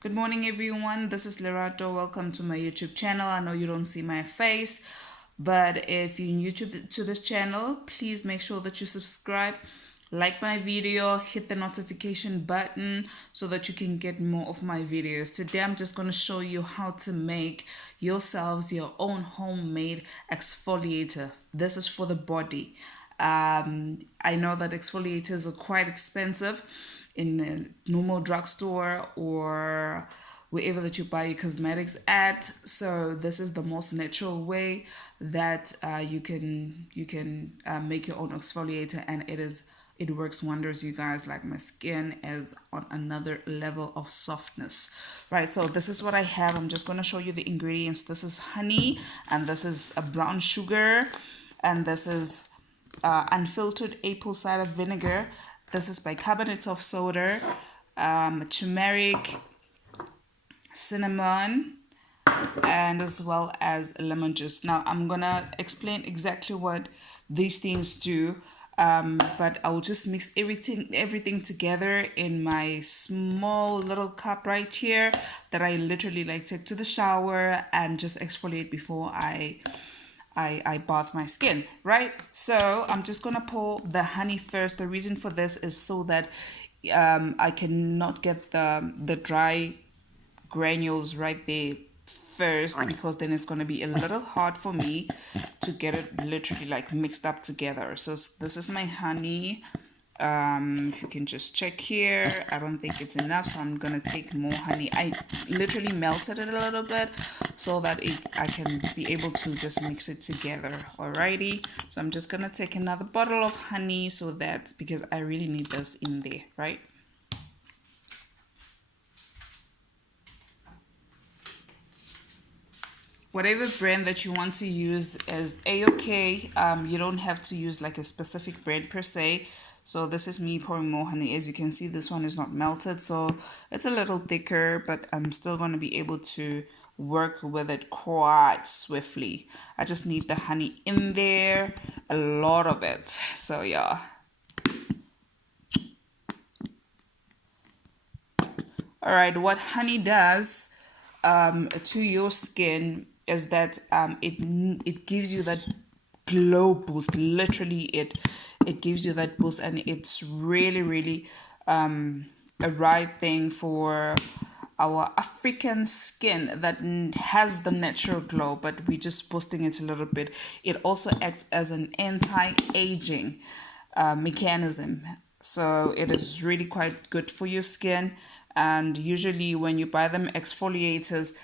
Good morning, everyone. This is Lerato. Welcome to my YouTube channel. I know you don't see my face, but if you're new to this channel, please make sure that you subscribe, like my video, hit the notification button so that you can get more of my videos. Today, I'm just going to show you how to make yourselves your own homemade exfoliator. This is for the body. I know that exfoliators are quite expensive in a normal drugstore or wherever that you buy your cosmetics at. So this is the most natural way that you can make your own exfoliator, and it works wonders, you guys. Like, my skin is on another level of softness. Right, so this is what I have. I'm just going to show you the ingredients. This is honey, and this is a brown sugar, and this is unfiltered apple cider vinegar. This is bicarbonate of soda, turmeric, cinnamon, and as well as lemon juice. Now I'm gonna explain exactly what these things do, but I'll just mix everything together in my small little cup right here that I literally like take to the shower and just exfoliate before I bath my skin, right? So I'm just gonna pour the honey first. The reason for this is so that I cannot get the dry granules right there first, because then it's gonna be a little hard for me to get it literally like mixed up together. So this is my honey. You can just check here. I don't think it's enough, so I'm gonna take more honey. I literally melted it a little bit so that I can be able to just mix it together. Alrighty, so I'm just gonna take another bottle of honey, so that, because I really need this in there, right? Whatever brand that you want to use is a-okay. You don't have to use like a specific brand per se. So this is me pouring more honey. As you can see, this one is not melted, so it's a little thicker, but I'm still going to be able to work with it quite swiftly. I just need the honey in there, a lot of it. So yeah. All right, what honey does to your skin is that it gives you that glow boost. Literally, it gives you that boost, and it's really a right thing for our African skin that has the natural glow, but we're just boosting it a little bit. It also acts as an anti-aging mechanism, so it is really quite good for your skin. And usually when you buy them exfoliators,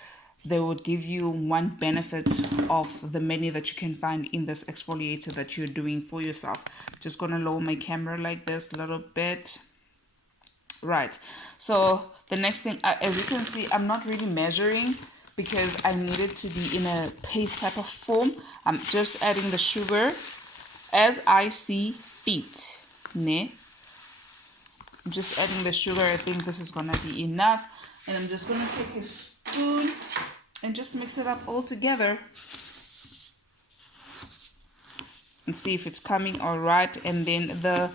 they would give you one benefit of the many that you can find in this exfoliator that you're doing for yourself. Just gonna lower my camera like this a little bit. Right, so the next thing, as you can see, I'm not really measuring because I need it to be in a paste type of form. I'm just adding the sugar as I see fit. Ne? I'm just adding the sugar. I think this is gonna be enough, and I'm just gonna take a spoon and just mix it up all together and see if it's coming all right. And then the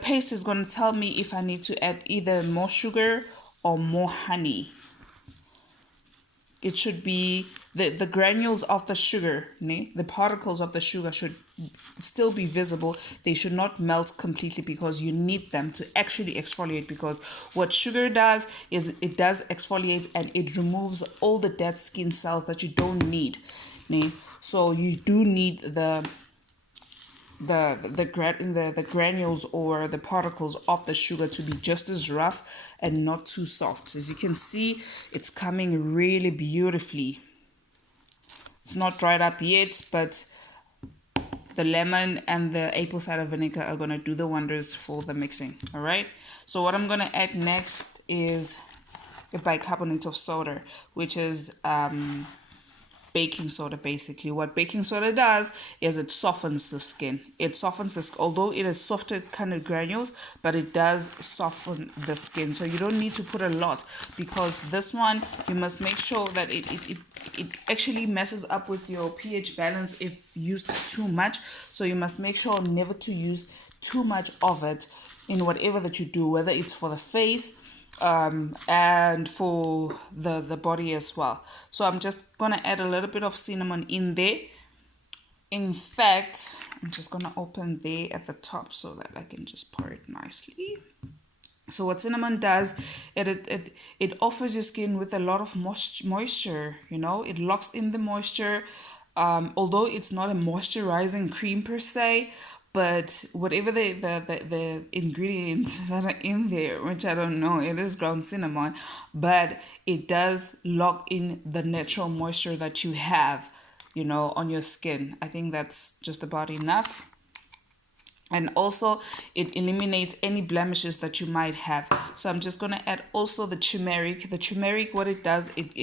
paste is gonna tell me if I need to add either more sugar or more honey. It should be the granules of the sugar, the particles of the sugar should still be visible. They should not melt completely, because you need them to actually exfoliate. Because what sugar does is it does exfoliate, and it removes all the dead skin cells that you don't need. So you do need the granules or the particles of the sugar to be just as rough and not too soft. As you can see, it's coming really beautifully. It's not dried up yet, but the lemon and the apple cider vinegar are going to do the wonders for the mixing. All right, so what I'm going to add next is the bicarbonate of soda, which is baking soda. Basically, what baking soda does is it softens the skin. It softens the skin, although it is softer kind of granules, but it does soften the skin. So you don't need to put a lot, because this one, you must make sure that it actually messes up with your pH balance if used too much. So you must make sure never to use too much of it in whatever that you do, whether it's for the face and for the body as well. So I'm just gonna add a little bit of cinnamon in there. In fact, I'm just gonna open there at the top so that I can just pour it nicely. So what cinnamon does, it offers your skin with a lot of moisture, you know, it locks in the moisture. Although it's not a moisturizing cream per se, but whatever the ingredients that are in there, which I don't know, it is ground cinnamon, but it does lock in the natural moisture that you have, you know, on your skin. I think that's just about enough. And also it eliminates any blemishes that you might have. So I'm just going to add also the turmeric. The turmeric, what it does, it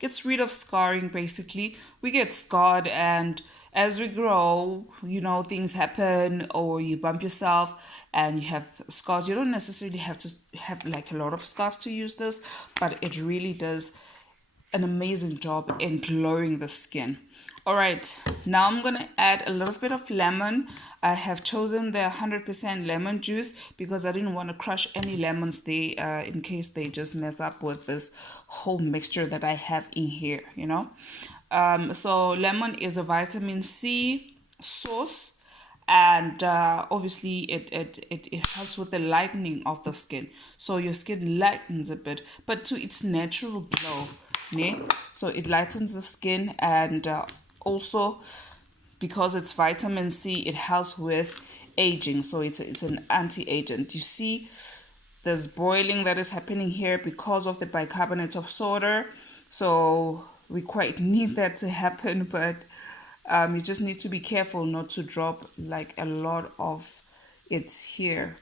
gets rid of scarring. Basically, we get scarred, and as we grow, you know, things happen, or you bump yourself and you have scars. You don't necessarily have to have like a lot of scars to use this, but it really does an amazing job in glowing the skin. All right, now I'm gonna add a little bit of lemon. I have chosen the 100% lemon juice because I didn't want to crush any lemons there in case they just mess up with this whole mixture that I have in here, you know. So lemon is a vitamin C source, and obviously it helps with the lightening of the skin, so your skin lightens a bit, but to its natural glow, né? So it lightens the skin, and also because it's vitamin C, it helps with aging, so it's an anti-agent. You see there's boiling that is happening here because of the bicarbonate of soda, so we quite need that to happen, but you just need to be careful not to drop like a lot of it here.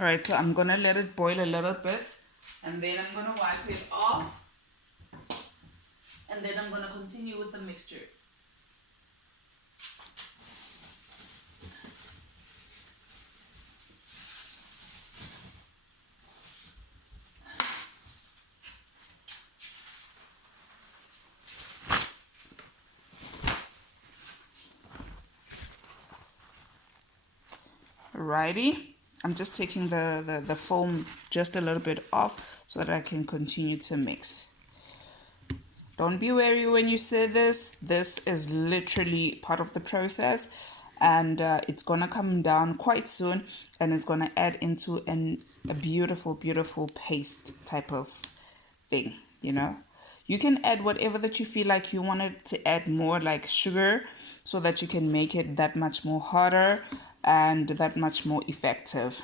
All right, so I'm gonna let it boil a little bit, and then I'm gonna wipe it off, and then I'm gonna continue with the mixture. Alrighty, I'm just taking the foam just a little bit off so that I can continue to mix. Don't be wary when you say this. This is literally part of the process, and it's gonna come down quite soon, and it's gonna add into a beautiful, beautiful paste type of thing, you know. You can add whatever that you feel like you wanted to add more, like sugar, so that you can make it that much more harder and that much more effective.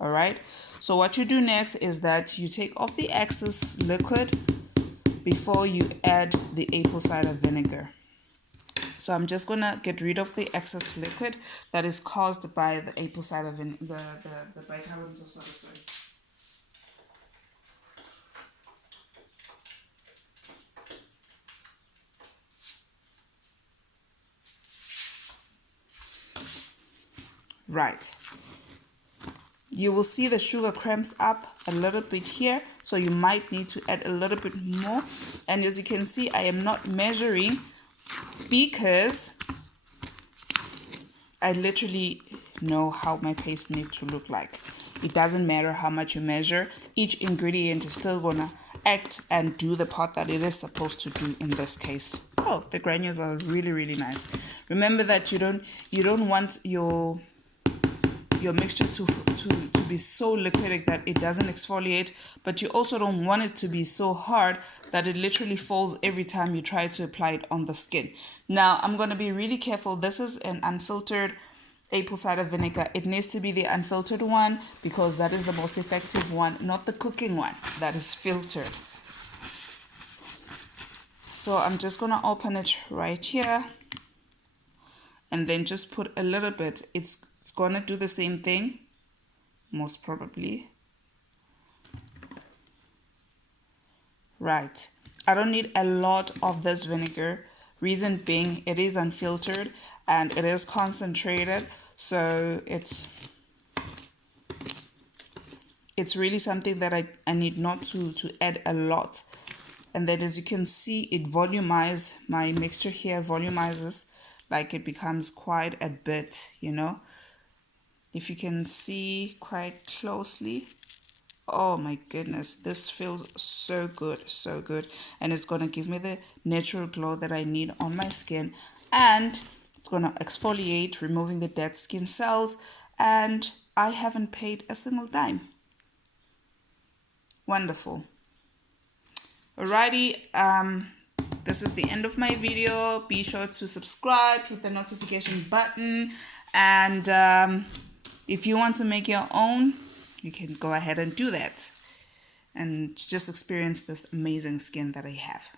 All right, so what you do next is that you take off the excess liquid before you add the apple cider vinegar. So I'm just gonna get rid of the excess liquid that is caused by the apple cider vinegar, the bicarbonate of soda. Sorry. Right. You will see the sugar cramps up a little bit here, so you might need to add a little bit more. And as you can see, I am not measuring because I literally know how my paste needs to look like. It doesn't matter how much you measure. Each ingredient is still gonna act and do the part that it is supposed to do in this case. Oh, the granules are really, really nice. Remember that you don't want your mixture to be so liquidic that it doesn't exfoliate, but you also don't want it to be so hard that it literally falls every time you try to apply it on the skin. Now I'm going to be really careful. This is an unfiltered apple cider vinegar. It needs to be the unfiltered one because that is the most effective one, not the cooking one that is filtered. So I'm just going to open it right here and then just put a little bit. It's gonna do the same thing, most probably. Right. I don't need a lot of this vinegar. Reason being, it is unfiltered and it is concentrated, so it's really something that I need not to add a lot. And then as you can see, it volumizes, my mixture here volumizes, like it becomes quite a bit, you know. If you can see quite closely, Oh my goodness, this feels so good, so good. And it's going to give me the natural glow that I need on my skin. And it's going to exfoliate, removing the dead skin cells. And I haven't paid a single dime. Wonderful. Alrighty, this is the end of my video. Be sure to subscribe, hit the notification button. And if you want to make your own, you can go ahead and do that and just experience this amazing skin that I have.